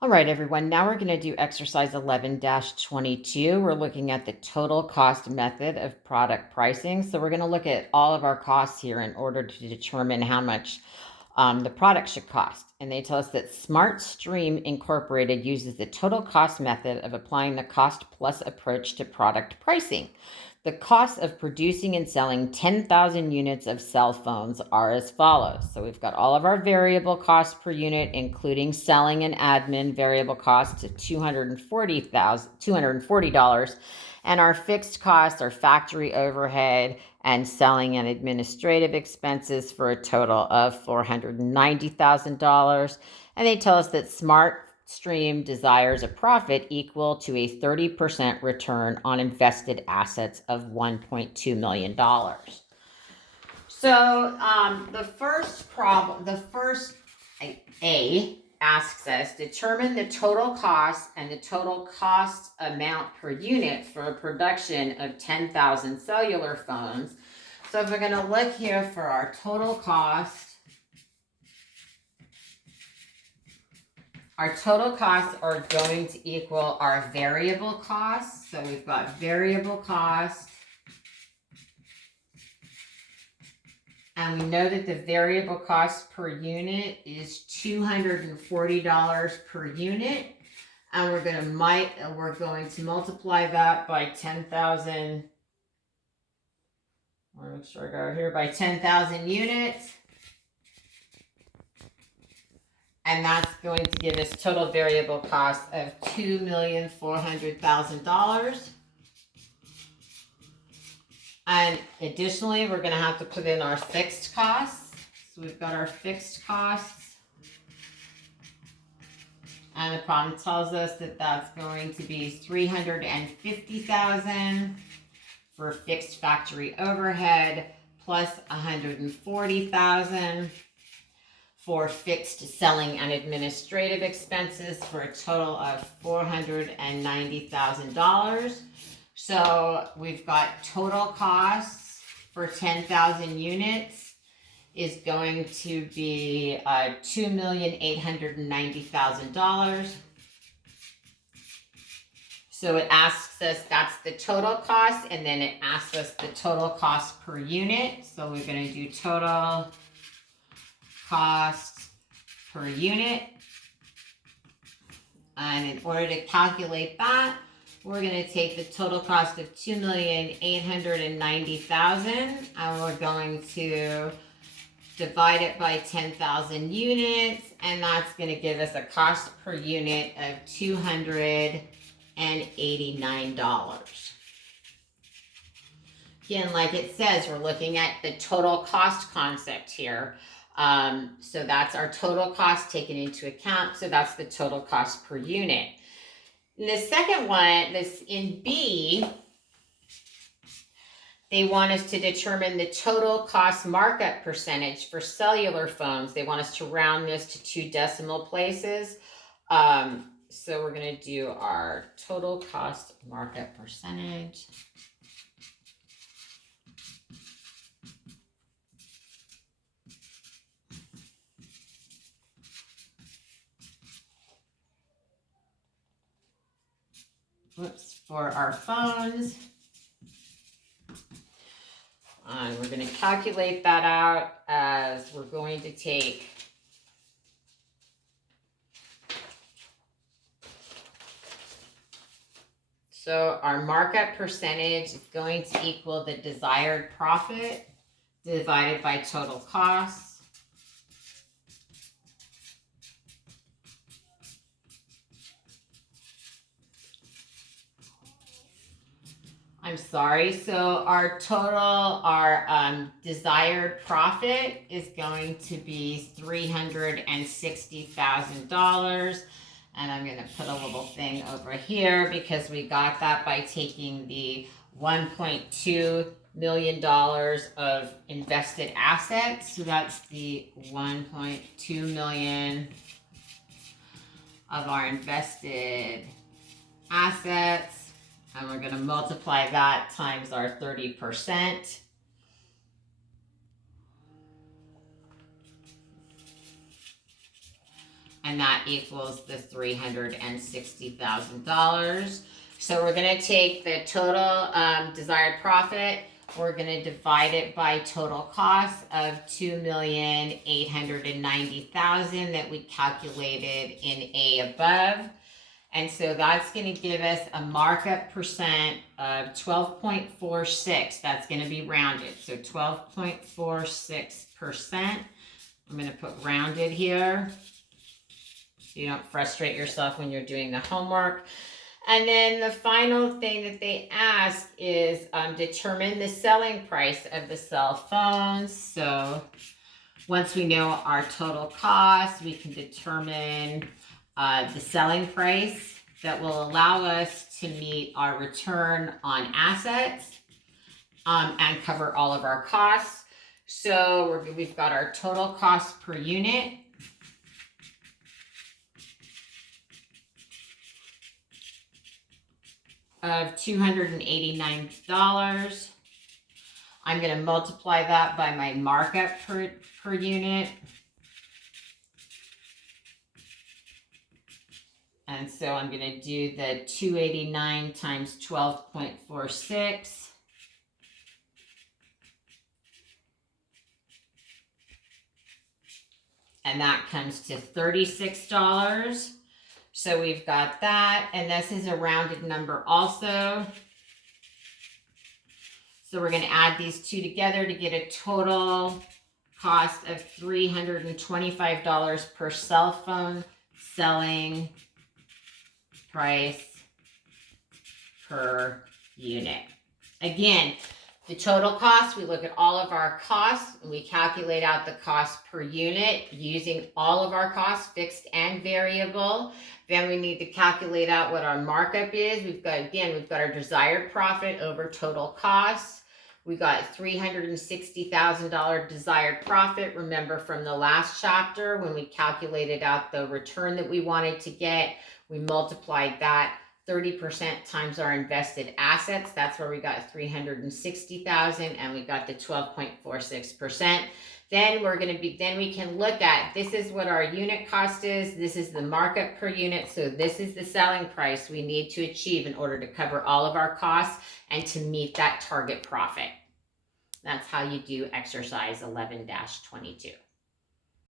All right, everyone. Now we're going to do exercise 11-22. We're looking at the total cost method of product pricing. So we're going to look at all of our costs here in order to determine how much the product should cost. And they tell us that SmartStream Incorporated uses the total cost method of applying the cost plus approach to product pricing. The cost of producing and selling 10,000 units of cell phones are as follows. So we've got all of our variable costs per unit, including selling and admin variable costs of $240, and our fixed costs, our factory overhead, and selling and administrative expenses for a total of $490,000. And they tell us that SmartStream desires a profit equal to a 30% return on invested assets of $1.2 million. So the first problem, A asks us, determine the total cost and the total cost amount per unit for a production of 10,000 cellular phones. So if we're going to look here for our total costs are going to equal our variable costs. So we've got variable costs. And we know that the variable cost per unit is $240 per unit. And we're going to multiply that by 10,000. I want to make sure I got it here, by 10,000 units. And that's going to give us total variable cost of $2,400,000. And additionally, we're going to have to put in our fixed costs. So we've got our fixed costs. And the problem tells us that that's going to be $350,000 for fixed factory overhead, plus $140,000 for fixed selling and administrative expenses, for a total of $490,000. So we've got total costs for 10,000 units is going to be $2,890,000. So it asks us, that's the total cost, and then it asks us the total cost per unit. So we're going to do total cost per unit. And in order to calculate that, we're going to take the total cost of $2,890,000, and we're going to divide it by 10,000 units, and that's going to give us a cost per unit of $289. Again, like it says, we're looking at the total cost concept here. So that's our total cost taken into account. So that's the total cost per unit. And the second one, this in B, they want us to determine the total cost markup percentage for cellular phones. They want us to round this to 2 decimal places. So we're going to do our total cost markup percentage. For our phones. And we're going to calculate that out as we're going to take so our markup percentage is going to equal the desired profit divided by total costs. I'm sorry. So our desired profit is going to be $360,000. And I'm going to put a little thing over here because we got that by taking the $1.2 million of invested assets. So that's the $1.2 million of our invested assets. And we're going to multiply that times our 30%. and that equals the $360,000. So we're going to take the total desired profit. We're going to divide it by total cost of $2,890,000 that we calculated in A above. And so that's going to give us a markup percent of 12.46. That's going to be rounded. So 12.46%. I'm going to put rounded here so you don't frustrate yourself when you're doing the homework. And then the final thing that they ask is determine the selling price of the cell phones. So once we know our total cost, we can determine the selling price that will allow us to meet our return on assets and cover all of our costs. So we've got our total cost per unit. Of $289. I'm going to multiply that by my markup per unit. And so I'm going to do the 289 times 12.46. And that comes to $36. So we've got that, and this is a rounded number also. So we're going to add these two together to get a total cost of $325 per cell phone selling price per unit. Again, the total cost, we look at all of our costs and we calculate out the cost per unit using all of our costs, fixed and variable. Then we need to calculate out what our markup is. We've got our desired profit over total costs. We got $360,000 desired profit. Remember from the last chapter when we calculated out the return that we wanted to get, we multiplied that 30% times our invested assets. That's where we got $360,000, and we got the 12.46%. Then we can look at, this is what our unit cost is. This is the markup per unit. So this is the selling price we need to achieve in order to cover all of our costs and to meet that target profit. That's how you do exercise 11-22.